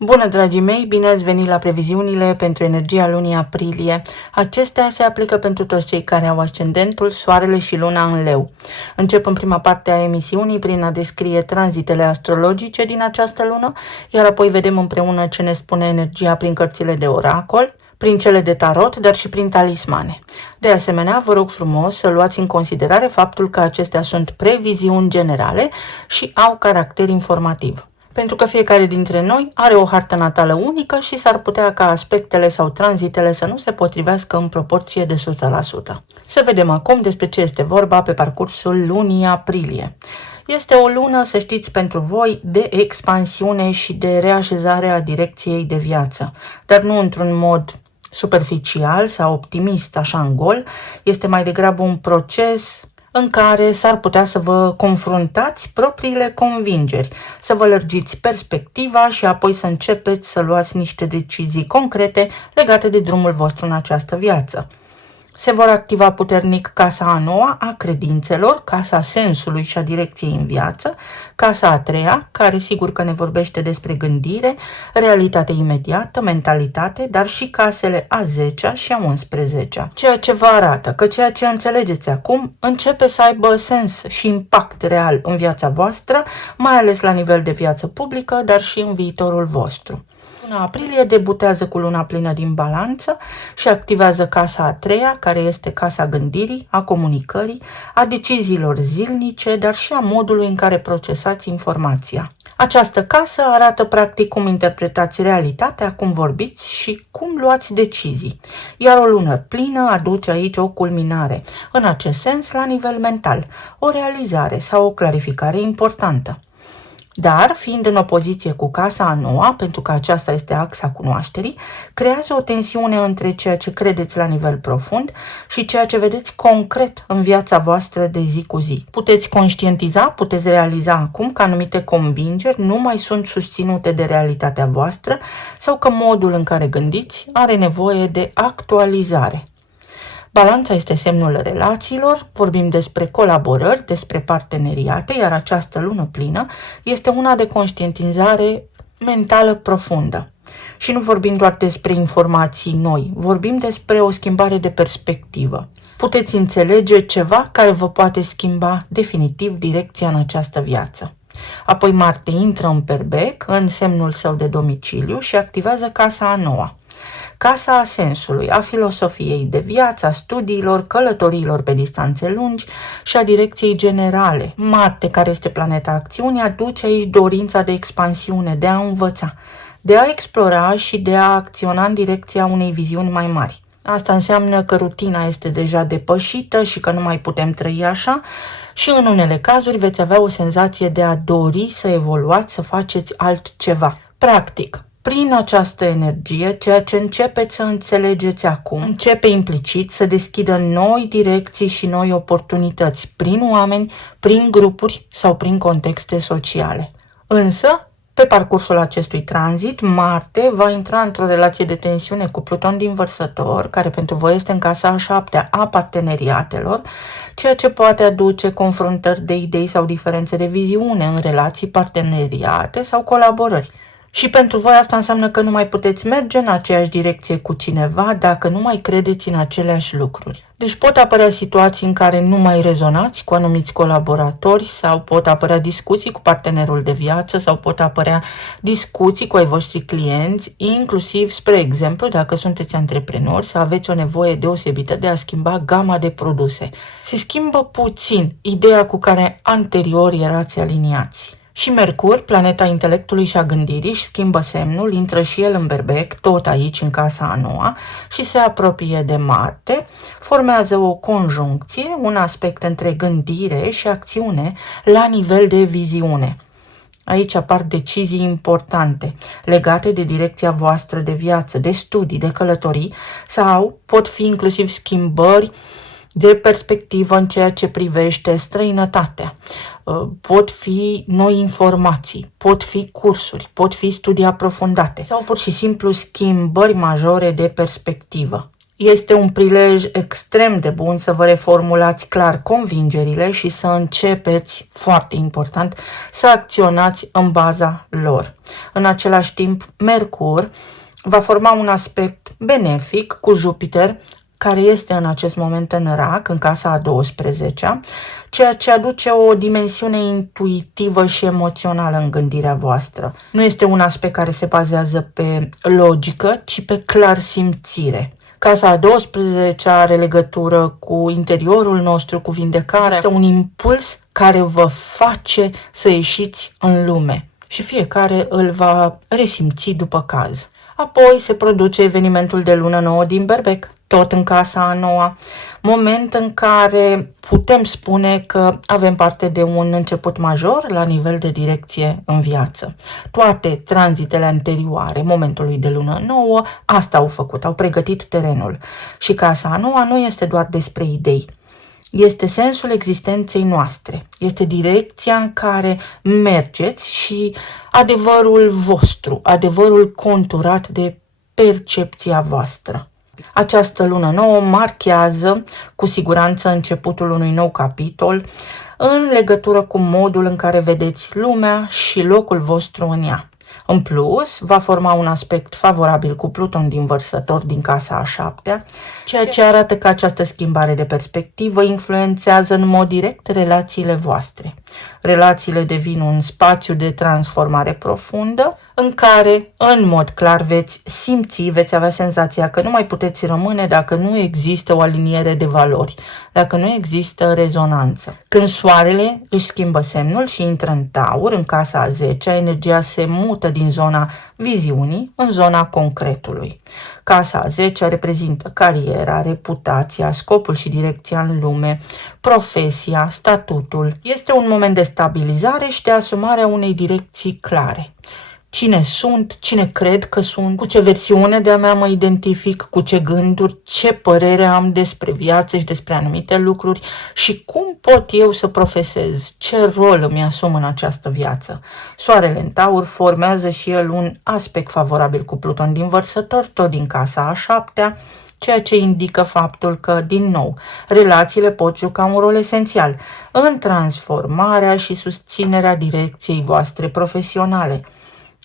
Bună, dragii mei! Bine ați venit la previziunile pentru energia lunii aprilie. Acestea se aplică pentru toți cei care au ascendentul, soarele și luna în leu. Încep în prima parte a emisiunii prin a descrie tranzitele astrologice din această lună, iar apoi vedem împreună ce ne spune energia prin cărțile de oracol, prin cele de tarot, dar și prin talismane. De asemenea, vă rog frumos să luați în considerare faptul că acestea sunt previziuni generale și au caracter informativ. Pentru că fiecare dintre noi are o hartă natală unică și s-ar putea ca aspectele sau tranzitele să nu se potrivească în proporție de 100%. Să vedem acum despre ce este vorba pe parcursul lunii aprilie. Este o lună, să știți, pentru voi de expansiune și de reașezare a direcției de viață, dar nu într-un mod superficial sau optimist, așa în gol. Este mai degrabă un proces în care s-ar putea să vă confruntați propriile convingeri, să vă lărgiți perspectiva și apoi să începeți să luați niște decizii concrete legate de drumul vostru în această viață. Se vor activa puternic casa a noua a credințelor, casa sensului și a direcției în viață, casa a treia, care sigur că ne vorbește despre gândire, realitate imediată, mentalitate, dar și casele a 10-a și a 11-a. Ceea ce vă arată că ceea ce înțelegeți acum începe să aibă sens și impact real în viața voastră, mai ales la nivel de viață publică, dar și în viitorul vostru. Luna aprilie debutează cu luna plină din balanță și activează casa a treia, care este casa gândirii, a comunicării, a deciziilor zilnice, dar și a modului în care procesați informația. Această casă arată practic cum interpretați realitatea, cum vorbiți și cum luați decizii. Iar o lună plină aduce aici o culminare, în acest sens la nivel mental, o realizare sau o clarificare importantă. Dar, fiind în opoziție cu casa a noua, pentru că aceasta este axa cunoașterii, creează o tensiune între ceea ce credeți la nivel profund și ceea ce vedeți concret în viața voastră de zi cu zi. Puteți conștientiza, puteți realiza acum că anumite convingeri nu mai sunt susținute de realitatea voastră sau că modul în care gândiți are nevoie de actualizare. Balanța este semnul relațiilor, vorbim despre colaborări, despre parteneriate, iar această lună plină este una de conștientizare mentală profundă. Și nu vorbim doar despre informații noi, vorbim despre o schimbare de perspectivă. Puteți înțelege ceva care vă poate schimba definitiv direcția în această viață. Apoi Marte intră în Berbec, în semnul său de domiciliu și activează casa a noua. Casa a sensului, a filosofiei de viață, a studiilor, călătoriilor pe distanțe lungi și a direcției generale. Marte, care este planeta acțiunii, aduce aici dorința de expansiune, de a învăța, de a explora și de a acționa în direcția unei viziuni mai mari. Asta înseamnă că rutina este deja depășită și că nu mai putem trăi așa și în unele cazuri veți avea o senzație de a dori să evoluați, să faceți altceva. Practic, prin această energie, ceea ce începeți să înțelegeți acum, începe implicit să deschidă noi direcții și noi oportunități prin oameni, prin grupuri sau prin contexte sociale. Însă, pe parcursul acestui tranzit, Marte va intra într-o relație de tensiune cu Pluton din Vărsător, care pentru voi este în casa a 7-a a parteneriatelor, ceea ce poate aduce confruntări de idei sau diferențe de viziune în relații, parteneriate sau colaborări. Și pentru voi asta înseamnă că nu mai puteți merge în aceeași direcție cu cineva dacă nu mai credeți în aceleași lucruri. Deci pot apărea situații în care nu mai rezonați cu anumiți colaboratori sau pot apărea discuții cu partenerul de viață sau pot apărea discuții cu ai voștri clienți, inclusiv, spre exemplu, dacă sunteți antreprenori, să aveți o nevoie deosebită de a schimba gama de produse. Se schimbă puțin ideea cu care anterior erați aliniați. Și Mercur, planeta intelectului și a gândirii, își schimbă semnul, intră și el în Berbec, tot aici în casa a noua, și se apropie de Marte, formează o conjuncție, un aspect între gândire și acțiune la nivel de viziune. Aici apar decizii importante legate de direcția voastră de viață, de studii, de călătorii sau pot fi inclusiv schimbări de perspectivă în ceea ce privește străinătatea. Pot fi noi informații, pot fi cursuri, pot fi studii aprofundate sau pur și simplu schimbări majore de perspectivă. Este un prilej extrem de bun să vă reformulați clar convingerile și să începeți, foarte important, să acționați în baza lor. În același timp, Mercur va forma un aspect benefic cu Jupiter, care este în acest moment în Rac, în casa a 12-a, ceea ce aduce o dimensiune intuitivă și emoțională în gândirea voastră. Nu este un aspect care se bazează pe logică, ci pe clar simțire. Casa a 12 are legătură cu interiorul nostru, cu vindecarea. Este un impuls care vă face să ieșiți în lume și fiecare îl va resimți după caz. Apoi se produce evenimentul de lună nouă din Berbec, tot în casa a noua, moment în care putem spune că avem parte de un început major la nivel de direcție în viață. Toate tranzitele anterioare momentului de lună nouă asta au făcut, au pregătit terenul. Și casa a noua nu este doar despre idei. Este sensul existenței noastre, este direcția în care mergeți și adevărul vostru, adevărul conturat de percepția voastră. Această lună nouă marchează cu siguranță începutul unui nou capitol în legătură cu modul în care vedeți lumea și locul vostru în ea. În plus, va forma un aspect favorabil cu Pluton din Vărsător din casa a 7-a, ceea ce arată că această schimbare de perspectivă influențează în mod direct relațiile voastre. Relațiile devin un spațiu de transformare profundă în care, în mod clar, veți simți, veți avea senzația că nu mai puteți rămâne dacă nu există o aliniere de valori, dacă nu există rezonanță. Când soarele își schimbă semnul și intră în Taur, în casa a 10-a, energia se mută din zona viziunii în zona concretului. Casa a 10-a reprezintă cariera, reputația, scopul și direcția în lume, profesia, statutul. Este un moment de stabilizare și de asumare a unei direcții clare. Cine sunt, cine cred că sunt, cu ce versiune de-a mea mă identific, cu ce gânduri, ce părere am despre viață și despre anumite lucruri și cum pot eu să profesez, ce rol îmi asum în această viață. Soarele în Taur formează și el un aspect favorabil cu Pluton din Vărsător, tot din casa a 7-a, ceea ce indică faptul că, din nou, relațiile pot juca un rol esențial în transformarea și susținerea direcției voastre profesionale.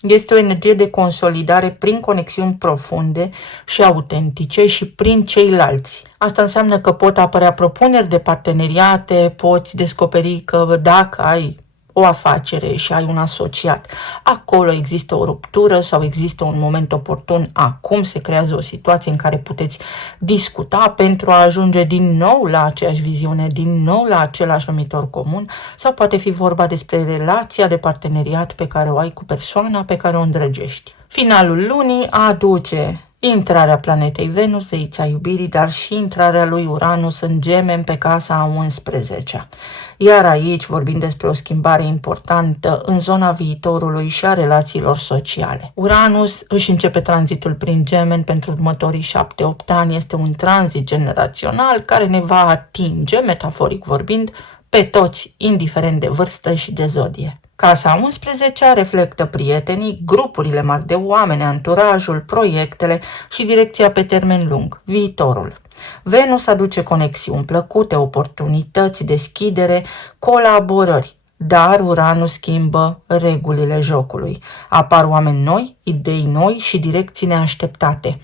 Este o energie de consolidare prin conexiuni profunde și autentice și prin ceilalți. Asta înseamnă că pot apărea propuneri de parteneriate, poți descoperi că dacă ai o afacere și ai un asociat, acolo există o ruptură sau există un moment oportun, acum se creează o situație în care puteți discuta pentru a ajunge din nou la aceeași viziune, din nou la același numitor comun, sau poate fi vorba despre relația de parteneriat pe care o ai cu persoana pe care o îndrăgești. Finalul lunii aduce intrarea planetei Venus, zeița iubirii, dar și intrarea lui Uranus în Gemeni pe casa a 11-a. Iar aici vorbim despre o schimbare importantă în zona viitorului și a relațiilor sociale. Uranus își începe tranzitul prin Gemeni pentru următorii 7-8 ani. Este un tranzit generațional care ne va atinge, metaforic vorbind, pe toți, indiferent de vârstă și de zodie. Casa 11-a reflectă prietenii, grupurile mari de oameni, anturajul, proiectele și direcția pe termen lung, viitorul. Venus aduce conexiuni plăcute, oportunități, deschidere, colaborări, dar Uranus schimbă regulile jocului. Apar oameni noi, idei noi și direcții neașteptate.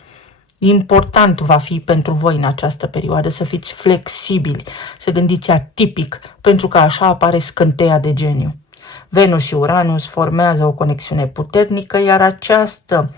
Important va fi pentru voi în această perioadă să fiți flexibili, să gândiți atipic, pentru că așa apare scânteia de geniu. Venus și Uranus formează o conexiune puternică, iar această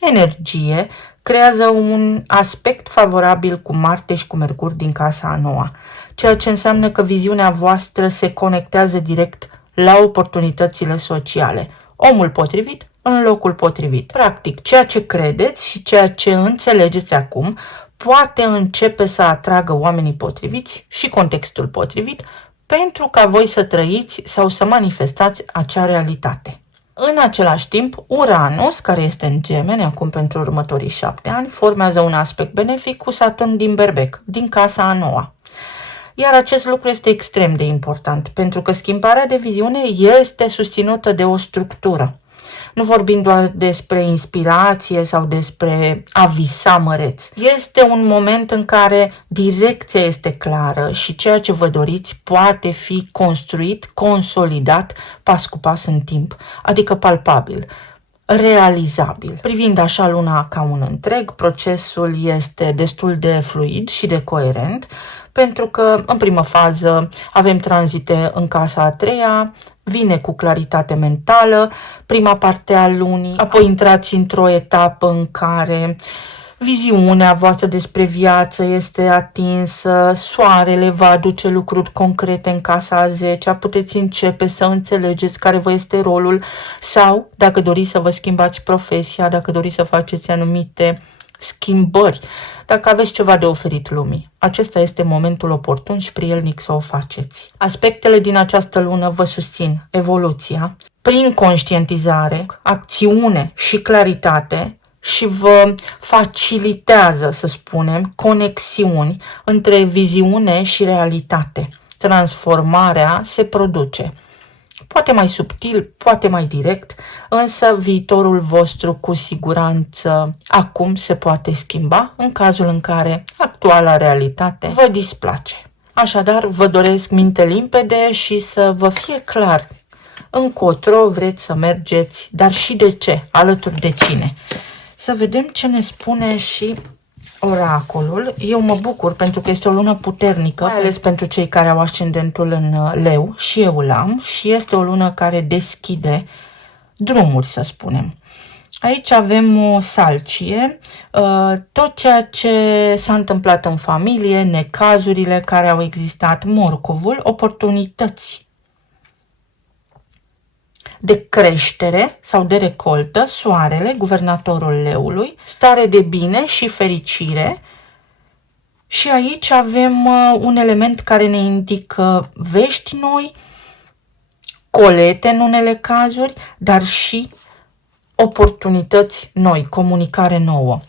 energie creează un aspect favorabil cu Marte și cu Mercur din casa a 9-a, ceea ce înseamnă că viziunea voastră se conectează direct la oportunitățile sociale. Omul potrivit în locul potrivit. Practic, ceea ce credeți și ceea ce înțelegeți acum poate începe să atragă oamenii potriviți și contextul potrivit pentru ca voi să trăiți sau să manifestați acea realitate. În același timp, Uranus, care este în Gemeni acum pentru următorii 7 ani, formează un aspect benefic cu Saturn din Berbec, din casa a 9-a. Iar acest lucru este extrem de important, pentru că schimbarea de viziune este susținută de o structură. Nu vorbim doar despre inspirație sau despre a visa măreț. Este un moment în care direcția este clară și ceea ce vă doriți poate fi construit, consolidat, pas cu pas în timp, adică palpabil, realizabil. Privind așa luna ca un întreg, procesul este destul de fluid și de coerent, pentru că în primă fază avem tranzite în casa a treia, vine cu claritate mentală prima parte a lunii, apoi intrați într-o etapă în care viziunea voastră despre viață este atinsă, soarele va aduce lucruri concrete în casa a 10-a, puteți începe să înțelegeți care vă este rolul sau, dacă doriți să vă schimbați profesia, dacă doriți să faceți anumite schimbări, dacă aveți ceva de oferit lumii. Acesta este momentul oportun și prielnic să o faceți. Aspectele din această lună vă susțin evoluția prin conștientizare, acțiune și claritate și vă facilitează, să spunem, conexiuni între viziune și realitate. Transformarea se produce. Poate mai subtil, poate mai direct, însă viitorul vostru cu siguranță acum se poate schimba în cazul în care actuala realitate vă displace. Așadar, vă doresc minte limpede și să vă fie clar încotro vreți să mergeți, dar și de ce, alături de cine. Să vedem ce ne spune și oracolul. Eu mă bucur pentru că este o lună puternică, mai ales pentru cei care au ascendentul în leu, și eu l-am, și este o lună care deschide drumuri, să spunem. Aici avem o salcie, tot ceea ce s-a întâmplat în familie, necazurile care au existat, morcovul, oportunități de creștere sau de recoltă, soarele, guvernatorul leului, stare de bine și fericire. Și aici avem un element care ne indică vești noi, colete în unele cazuri, dar și oportunități noi, comunicare nouă.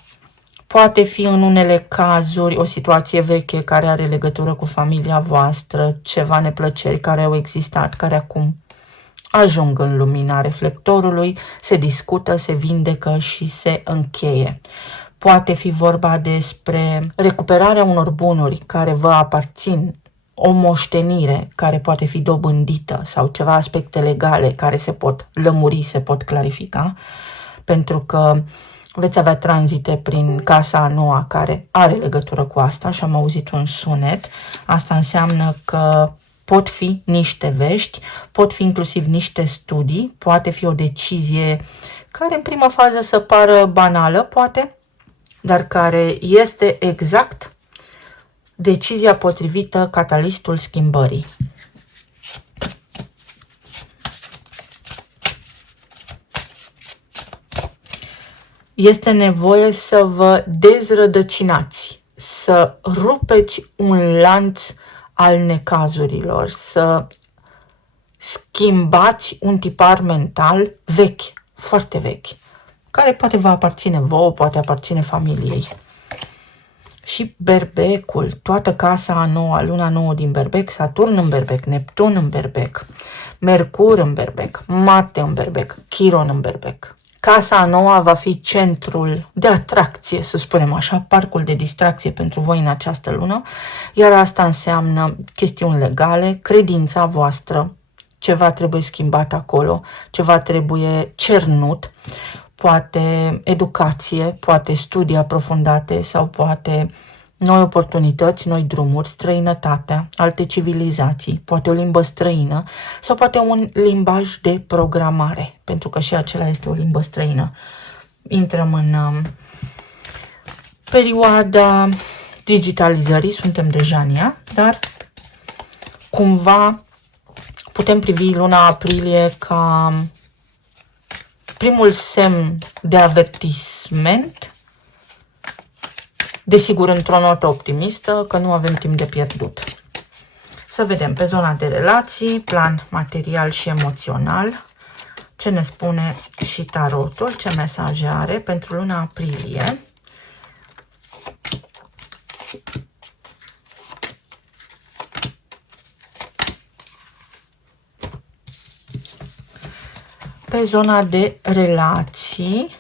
Poate fi în unele cazuri o situație veche care are legătură cu familia voastră, ceva neplăceri care au existat, care acum ajung în lumina reflectorului, se discută, se vindecă și se încheie. Poate fi vorba despre recuperarea unor bunuri care vă aparțin, o moștenire care poate fi dobândită sau ceva aspecte legale care se pot lămuri, se pot clarifica, pentru că veți avea tranzite prin casa a noua care are legătură cu asta și am auzit un sunet. Asta înseamnă că pot fi niște vești, pot fi inclusiv niște studii, poate fi o decizie care în prima fază să pară banală, poate, dar care este exact decizia potrivită, catalistul schimbării. Este nevoie să vă dezrădăcinați, să rupeți un lanț al necazurilor, să schimbați un tipar mental vechi, foarte vechi, care poate vă aparține vouă, poate aparține familiei. Și Berbecul, toată casa a noua, luna nouă din Berbec, Saturn în Berbec, Neptun în Berbec, Mercur în Berbec, Marte în Berbec, Chiron în Berbec. Casa a noua va fi centrul de atracție, să spunem așa, parcul de distracție pentru voi în această lună, iar asta înseamnă chestiuni legale, credința voastră, ceva trebuie schimbat acolo, ceva trebuie cernut, poate educație, poate studii aprofundate sau poate noi oportunități, noi drumuri, străinătatea, alte civilizații, poate o limbă străină sau poate un limbaj de programare, pentru că și acela este o limbă străină. Intrăm în perioada digitalizării, suntem deja în ea, dar cumva putem privi luna aprilie ca primul semn de avertisment, desigur într-o notă optimistă, că nu avem timp de pierdut. Să vedem pe zona de relații, plan material și emoțional, ce ne spune și tarotul, ce mesaje are pentru luna aprilie. Pe zona de relații,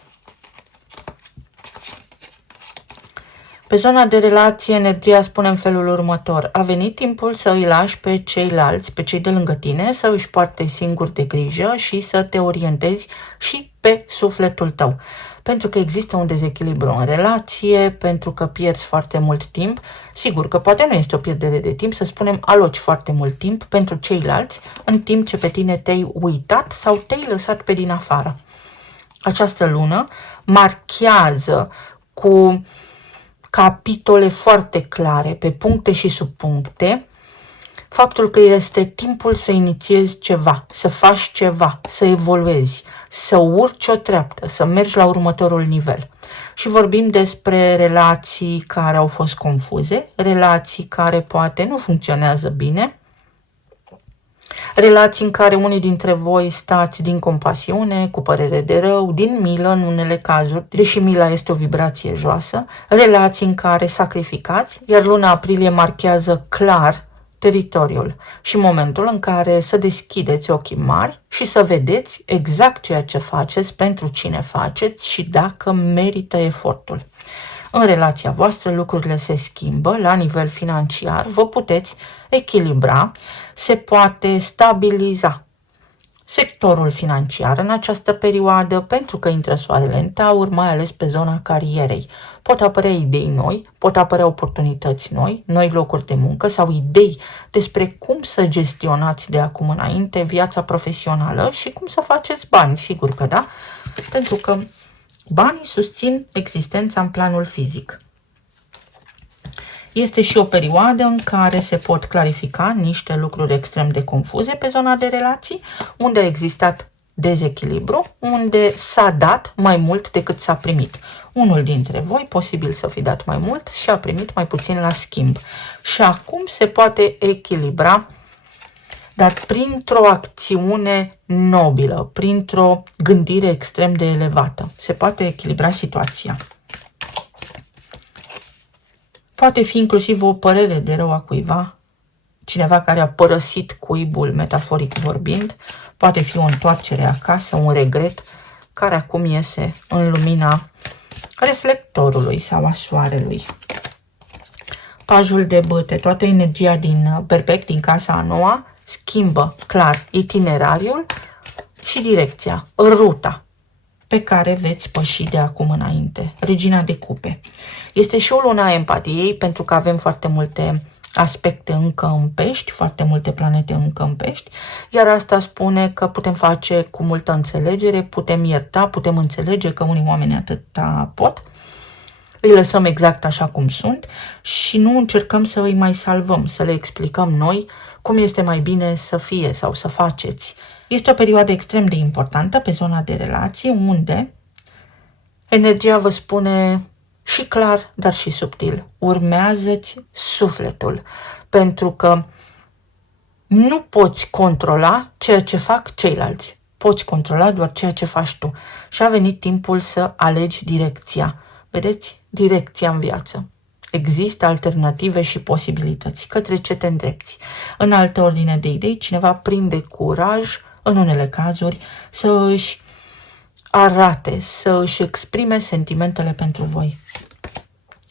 energia spune în felul următor. A venit timpul să îi lași pe ceilalți, pe cei de lângă tine, să își poarte singuri de grijă și să te orientezi și pe sufletul tău. Pentru că există un dezechilibru în relație, pentru că pierzi foarte mult timp. Sigur că poate nu este o pierdere de timp, să spunem, aloci foarte mult timp pentru ceilalți, în timp ce pe tine te-ai uitat sau te-ai lăsat pe din afară. Această lună marchează cu capitole foarte clare, pe puncte și subpuncte, faptul că este timpul să inițiezi ceva, să faci ceva, să evoluezi, să urci o treaptă, să mergi la următorul nivel. Și vorbim despre relații care au fost confuze, relații care poate nu funcționează bine, relații în care unii dintre voi stați din compasiune, cu părere de rău, din milă în unele cazuri, deși mila este o vibrație joasă, relații în care sacrificați, iar luna aprilie marchează clar teritoriul și momentul în care să deschideți ochii mari și să vedeți exact ceea ce faceți, pentru cine faceți și dacă merită efortul. În relația voastră lucrurile se schimbă la nivel financiar, vă puteți echilibra, se poate stabiliza sectorul financiar în această perioadă, pentru că intră soarele în taur, mai ales pe zona carierei. Pot apărea idei noi, pot apărea oportunități noi, noi locuri de muncă sau idei despre cum să gestionați de acum înainte viața profesională și cum să faceți bani, sigur că da, pentru că banii susțin existența în planul fizic. Este și o perioadă în care se pot clarifica niște lucruri extrem de confuze pe zona de relații, unde a existat dezechilibru, unde s-a dat mai mult decât s-a primit. Unul dintre voi, posibil să fi dat mai mult și a primit mai puțin la schimb. Și acum se poate echilibra, dar printr-o acțiune nobilă, printr-o gândire extrem de elevată. Se poate echilibra situația. Poate fi inclusiv o părere de rău a cuiva, cineva care a părăsit cuibul, metaforic vorbind, poate fi o întoarcere acasă, un regret, care acum iese în lumina reflectorului sau a soarelui. Pajul de bâte, toată energia din berbec, din casa a noua, schimbă clar itinerariul și direcția, ruta pe care veți păși de acum înainte. Regina de cupe. Este și o lună a empatiei, pentru că avem foarte multe aspecte încă în pești, foarte multe planete încă în pești, iar asta spune că putem face cu multă înțelegere, putem ierta, putem înțelege că unii oameni atâta pot, îi lăsăm exact așa cum sunt și nu încercăm să îi mai salvăm, să le explicăm noi cum este mai bine să fie sau să faceți. Este o perioadă extrem de importantă pe zona de relații, unde energia vă spune și clar, dar și subtil, urmează-ți sufletul, pentru că nu poți controla ceea ce fac ceilalți, poți controla doar ceea ce faci tu. Și a venit timpul să alegi direcția. Vedeți? Direcția în viață. Există alternative și posibilități către ce te îndrepți. În altă ordine de idei, cineva prinde curaj, în unele cazuri, să își arate, să își exprime sentimentele pentru voi.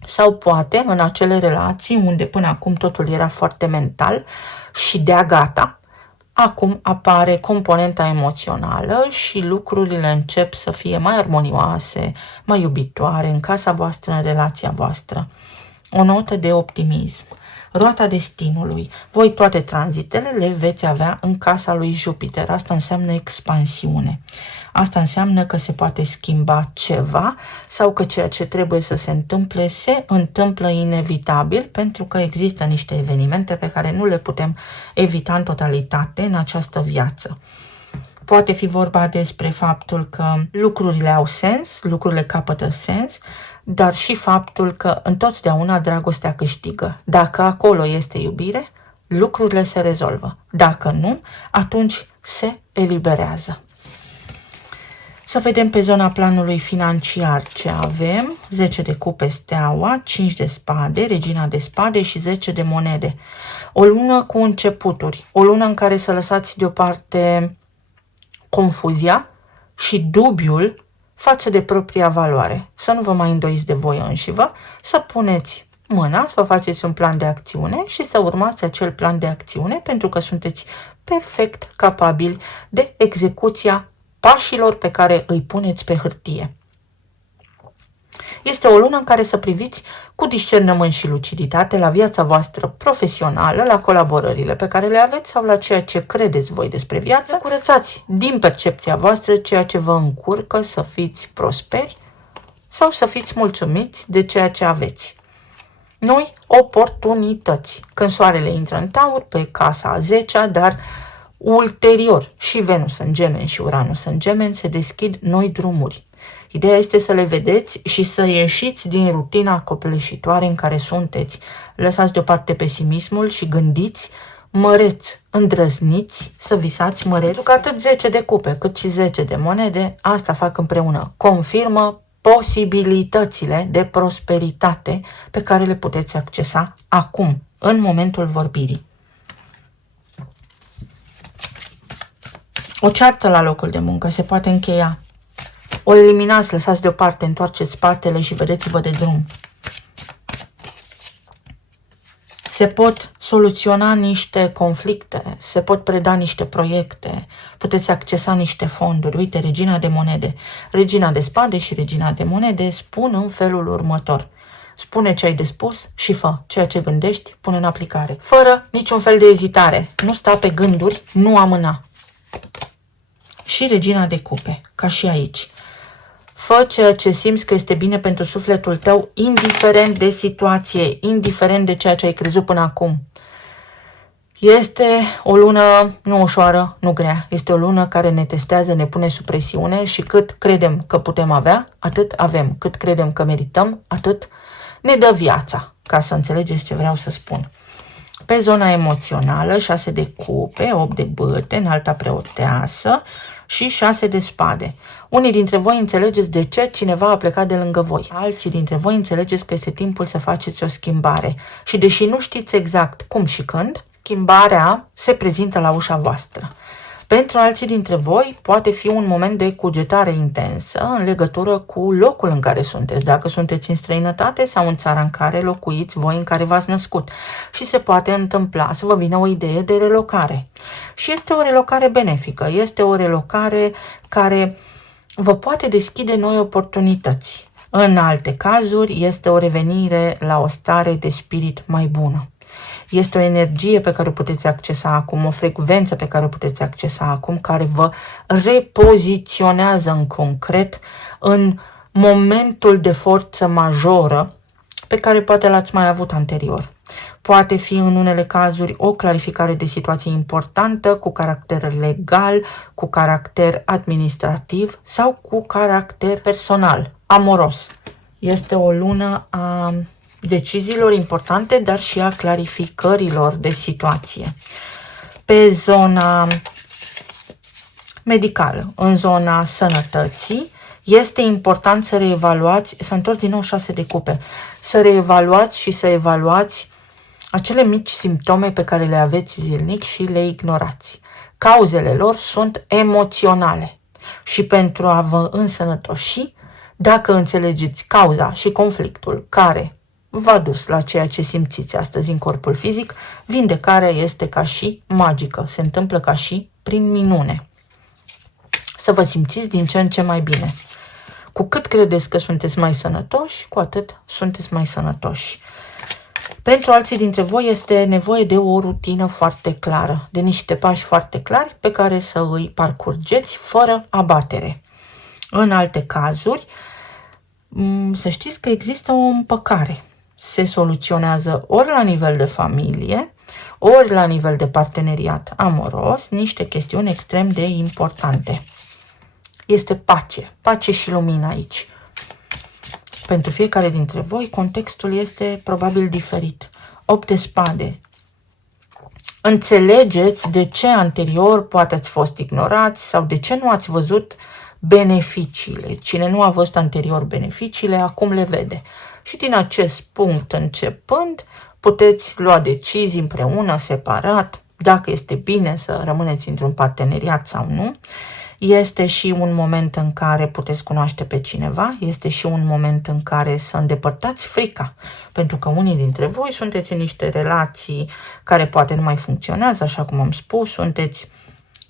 Sau poate, în acele relații unde până acum totul era foarte mental și de-a gata, acum apare componenta emoțională și lucrurile încep să fie mai armonioase, mai iubitoare în casa voastră, în relația voastră. O notă de optimism. Roata destinului. Voi toate tranzitele le veți avea în casa lui Jupiter. Asta înseamnă expansiune. Asta înseamnă că se poate schimba ceva sau că ceea ce trebuie să se întâmplă inevitabil, pentru că există niște evenimente pe care nu le putem evita în totalitate în această viață. Poate fi vorba despre faptul că lucrurile au sens, lucrurile capătă sens, dar și faptul că întotdeauna dragostea câștigă. Dacă acolo este iubire, lucrurile se rezolvă. Dacă nu, atunci se eliberează. Să vedem pe zona planului financiar ce avem. 10 de cupe, steaua, 5 de spade, regina de spade și 10 de monede. O lună cu începuturi, o lună în care să lăsați deoparte confuzia, și dubiul față de propria valoare. Să nu vă mai îndoiți de voi înșivă, să puneți mâna, să vă faceți un plan de acțiune și să urmați acel plan de acțiune pentru că sunteți perfect capabili de execuția pașilor pe care îi puneți pe hârtie. Este o lună în care să priviți cu discernământ și luciditate la viața voastră profesională, la colaborările pe care le aveți sau la ceea ce credeți voi despre viață. Curățați din percepția voastră ceea ce vă încurcă să fiți prosperi sau să fiți mulțumiți de ceea ce aveți. Noi oportunități. Când soarele intră în Taur, pe casa a 10-a, dar ulterior și Venus în Gemeni și Uranus în Gemeni, se deschid noi drumuri. Ideea este să le vedeți și să ieșiți din rutina copleșitoare în care sunteți. Lăsați deoparte pesimismul și gândiți măreți, îndrăzniți să visați măreți. Pentru că atât 10 de cupe cât și 10 de monede, asta fac împreună. Confirmă posibilitățile de prosperitate pe care le puteți accesa acum, în momentul vorbirii. O ceartă la locul de muncă se poate încheia. O eliminați, lăsați deoparte, întoarceți spatele și vedeți-vă de drum. Se pot soluționa niște conflicte, se pot preda niște proiecte, puteți accesa niște fonduri. Uite, regina de monede, regina de spade și regina de monede spun în felul următor. Spune ce ai de spus și fă ceea ce gândești, pune în aplicare. Fără niciun fel de ezitare. Nu sta pe gânduri, nu amâna. Și regina de cupe, ca și aici. Fă ceea ce simți că este bine pentru sufletul tău, indiferent de situație, indiferent de ceea ce ai crezut până acum. Este o lună nu ușoară, nu grea. Este o lună care ne testează, ne pune sub presiune și cât credem că putem avea, atât avem. Cât credem că merităm, atât ne dă viața, ca să înțelegeți ce vreau să spun. Pe zona emoțională, 6 de cupe, 8 de bâte, înalta preoteasă și 6 de spade. Unii dintre voi înțelegeți de ce cineva a plecat de lângă voi. Alții dintre voi înțelegeți că este timpul să faceți o schimbare. Și deși nu știți exact cum și când, schimbarea se prezintă la ușa voastră. Pentru alții dintre voi poate fi un moment de cugetare intensă în legătură cu locul în care sunteți, dacă sunteți în străinătate sau în țara în care locuiți voi, în care v-ați născut. Și se poate întâmpla să vă vină o idee de relocare. Și este o relocare benefică, este o relocare care vă poate deschide noi oportunități. În alte cazuri este o revenire la o stare de spirit mai bună. Este o energie pe care o puteți accesa acum, o frecvență pe care o puteți accesa acum, care vă repoziționează în concret în momentul de forță majoră pe care poate l-ați mai avut anterior. Poate fi în unele cazuri o clarificare de situație importantă cu caracter legal, cu caracter administrativ sau cu caracter personal, amoros. Este o lună a deciziilor importante, dar și a clarificărilor de situație. Pe zona medicală, în zona sănătății, este important să reevaluați, să întorc din nou 6 de cupe, să reevaluați și să evaluați acele mici simptome pe care le aveți zilnic și le ignorați. Cauzele lor sunt emoționale și pentru a vă însănătoși, dacă înțelegeți cauza și conflictul care v-a dus la ceea ce simțiți astăzi în corpul fizic, vindecarea este ca și magică, se întâmplă ca și prin minune. Să vă simțiți din ce în ce mai bine. Cu cât credeți că sunteți mai sănătoși, cu atât sunteți mai sănătoși. Pentru alții dintre voi este nevoie de o rutină foarte clară, de niște pași foarte clari pe care să îi parcurgeți fără abatere. În alte cazuri, să știți că există o împăcare. Se soluționează ori la nivel de familie, ori la nivel de parteneriat amoros, niște chestiuni extrem de importante. Este pace, pace și lumină aici. Pentru fiecare dintre voi, contextul este probabil diferit. 8 de spade. Înțelegeți de ce anterior poate ați fost ignorați sau de ce nu ați văzut beneficiile. Cine nu a văzut anterior beneficiile, acum le vede. Și din acest punct începând, puteți lua decizii împreună, separat, dacă este bine să rămâneți într-un parteneriat sau nu. Este și un moment în care puteți cunoaște pe cineva, este și un moment în care să îndepărtați frica, pentru că unii dintre voi sunteți în niște relații care poate nu mai funcționează, așa cum am spus, sunteți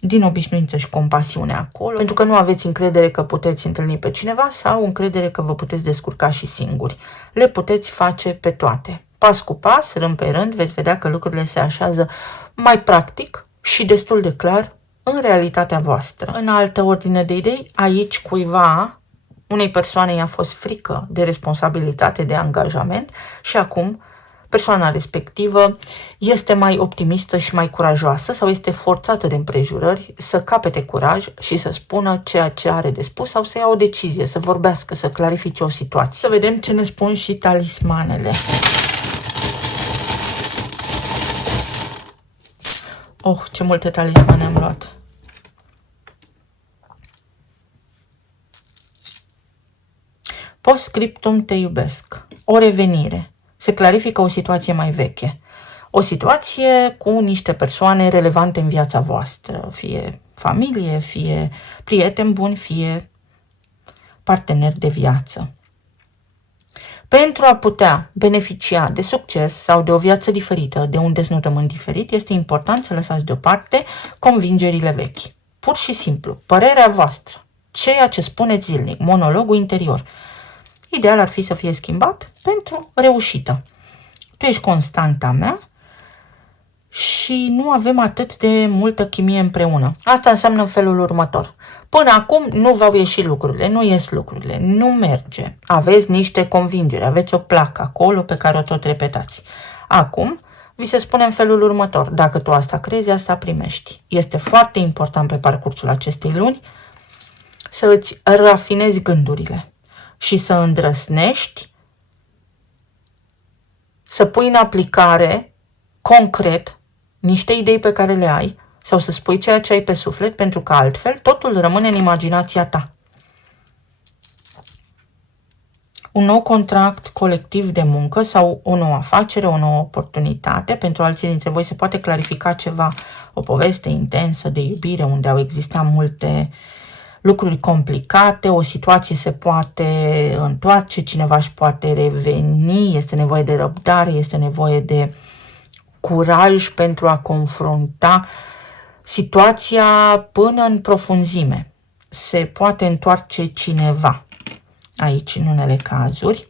din obișnuință și compasiune acolo, pentru că nu aveți încredere că puteți întâlni pe cineva sau încredere că vă puteți descurca și singuri. Le puteți face pe toate. Pas cu pas, rând pe rând, veți vedea că lucrurile se așează mai practic și destul de clar în realitatea voastră. În altă ordine de idei, aici cuiva, unei persoane i-a fost frică de responsabilitate, de angajament și acum persoana respectivă este mai optimistă și mai curajoasă sau este forțată de împrejurări să capete curaj și să spună ceea ce are de spus sau să ia o decizie, să vorbească, să clarifice o situație. Să vedem ce ne spun și talismanele. Oh, ce multe talismane am luat! Post-scriptum, te iubesc. O revenire. Se clarifică o situație mai veche. O situație cu niște persoane relevante în viața voastră, fie familie, fie prieteni buni, fie parteneri de viață. Pentru a putea beneficia de succes sau de o viață diferită, de un deznodământ diferit, este important să lăsați deoparte convingerile vechi. Pur și simplu, părerea voastră, ceea ce spuneți zilnic, monologul interior. Ideal ar fi să fie schimbat pentru reușită. Tu ești constanta mea și nu avem atât de multă chimie împreună. Asta înseamnă în felul următor. Până acum nu v-au ieșit lucrurile, nu ies lucrurile, nu merge. Aveți niște convingeri, aveți o placă acolo pe care o tot repetați. Acum vi se spune în felul următor. Dacă tu asta crezi, asta primești. Este foarte important pe parcursul acestei luni să îți rafinezi gândurile și să îndrăsnești să pui în aplicare concret niște idei pe care le ai sau să spui ceea ce ai pe suflet, pentru că altfel totul rămâne în imaginația ta. Un nou contract colectiv de muncă sau o nouă afacere, o nouă oportunitate. Pentru alții dintre voi se poate clarifica ceva, o poveste intensă de iubire unde au existat multe lucruri complicate, o situație se poate întoarce, cineva își poate reveni, este nevoie de răbdare, este nevoie de curaj pentru a confrunta situația până în profunzime. Se poate întoarce cineva aici în unele cazuri.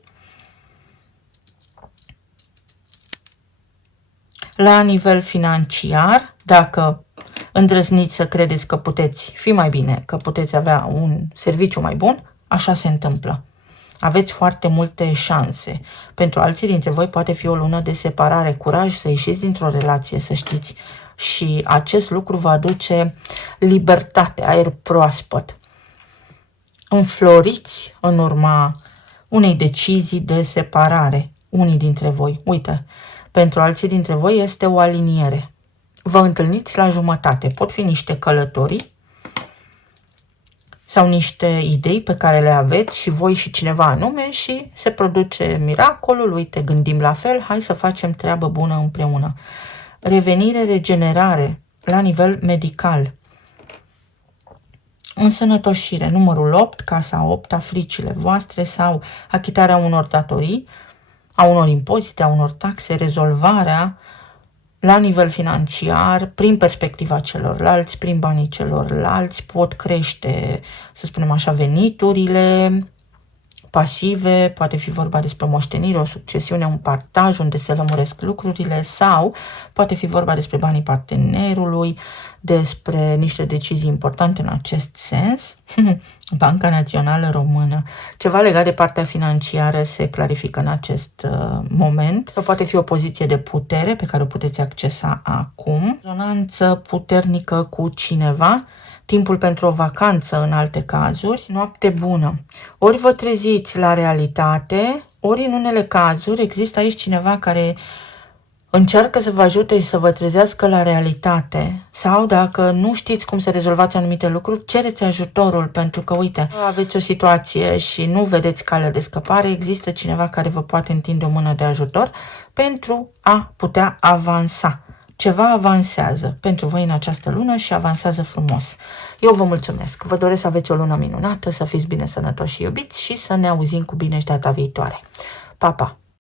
La nivel financiar, dacă îndrăzniți să credeți că puteți fi mai bine, că puteți avea un serviciu mai bun, așa se întâmplă. Aveți foarte multe șanse. Pentru alții dintre voi poate fi o lună de separare, curaj să ieșiți dintr-o relație, să știți. Și acest lucru va aduce libertate, aer proaspăt. Înfloriți în urma unei decizii de separare, unii dintre voi. Uite, pentru alții dintre voi este o aliniere. Vă întâlniți la jumătate. Pot fi niște călătorii sau niște idei pe care le aveți și voi și cineva anume și se produce miracolul. Uite, gândim la fel, hai să facem treabă bună împreună. Revenire, regenerare la nivel medical. Însănătoșire, numărul 8, casa 8, fricile voastre sau achitarea unor datorii, a unor impozite, a unor taxe, rezolvarea la nivel financiar, prin perspectiva celorlalți, prin banii celorlalți, pot crește, să spunem așa, veniturile pasive, poate fi vorba despre moștenire, o succesiune, un partaj unde se lămuresc lucrurile sau poate fi vorba despre banii partenerului, despre niște decizii importante în acest sens. Banca Națională Română. Ceva legat de partea financiară se clarifică în acest moment. Sau poate fi o poziție de putere pe care o puteți accesa acum. Rezonanță puternică cu cineva. Timpul pentru o vacanță în alte cazuri. Noapte bună. Ori vă treziți la realitate, ori în unele cazuri există aici cineva care încearcă să vă ajute și să vă trezească la realitate. Sau dacă nu știți cum să rezolvați anumite lucruri, cereți ajutorul, pentru că, uite, aveți o situație și nu vedeți calea de scăpare, există cineva care vă poate întinde o mână de ajutor pentru a putea avansa. Ceva avansează pentru voi în această lună și avansează frumos. Eu vă mulțumesc. Vă doresc să aveți o lună minunată, să fiți bine sănătoși și iubiți și să ne auzim cu bine și data viitoare. Pa, pa!